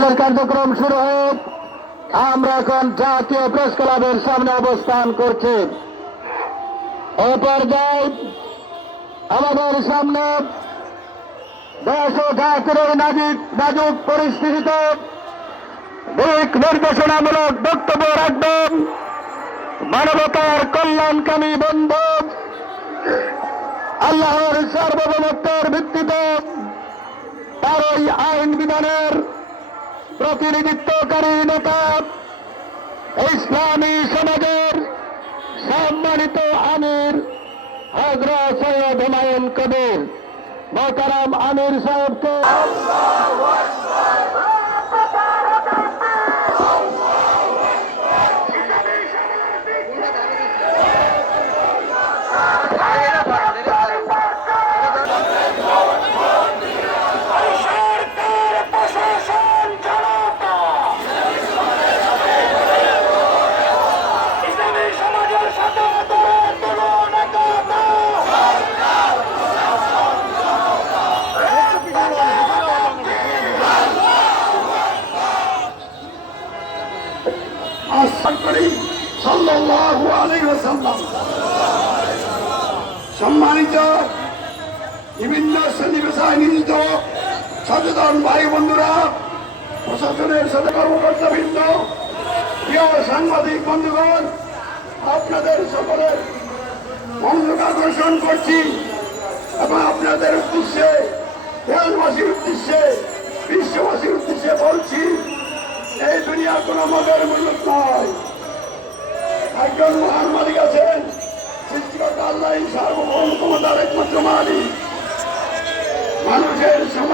মিছিলের কার্যক্রম শুরু হয়ে আমরা এখন জাতীয় প্রেস ক্লাবের সামনে অবস্থান করছি। এ পর্যায়ে আমাদের সামনে দেশ ও জাতির এই নাজুক পরিস্থিতিতে দিক নির্দেশনামূলক বক্তব্য রাখবেন মানবতার কল্যাণকামী বন্ধু, আল্লাহর সার্বভৌমত্বের ভিত্তিতে তার ওই আইন বিধানের প্রতিনিধিত্বকারী নেতা, ইসলামী সমাজের সম্মানিত আমির হযরত সৈয়দ হুমায়ুন কবির মোহতারাম আমির সাহেবকে সাল্লাল্লাহু আলাইহি ওয়াসাল্লাম। সম্মানিত বিভিন্ন শ্রেণী পেশায় নিয়োজিত সচেতন ভাই বন্ধুরা, প্রশাসনের সাথে কর্মকর্তাবৃন্দ, প্রিয় সাংবাদিক বন্ধুগণ, আপনাদের সকলের মনোযোগ আকর্ষণ করছি এবং আপনাদের উদ্দেশ্যে, দেশবাসীর উদ্দেশ্যে, বিশ্ববাসীর উদ্দেশ্যে বলছি, এই দুনিয়া কোনো মগের মূল্য নয়। একজন মহান মালিক আছেন, সৃষ্টিকর্তা আল্লাহ সার্বভৌম ক্ষমতার একমাত্র মালিক। মানুষের সমাজ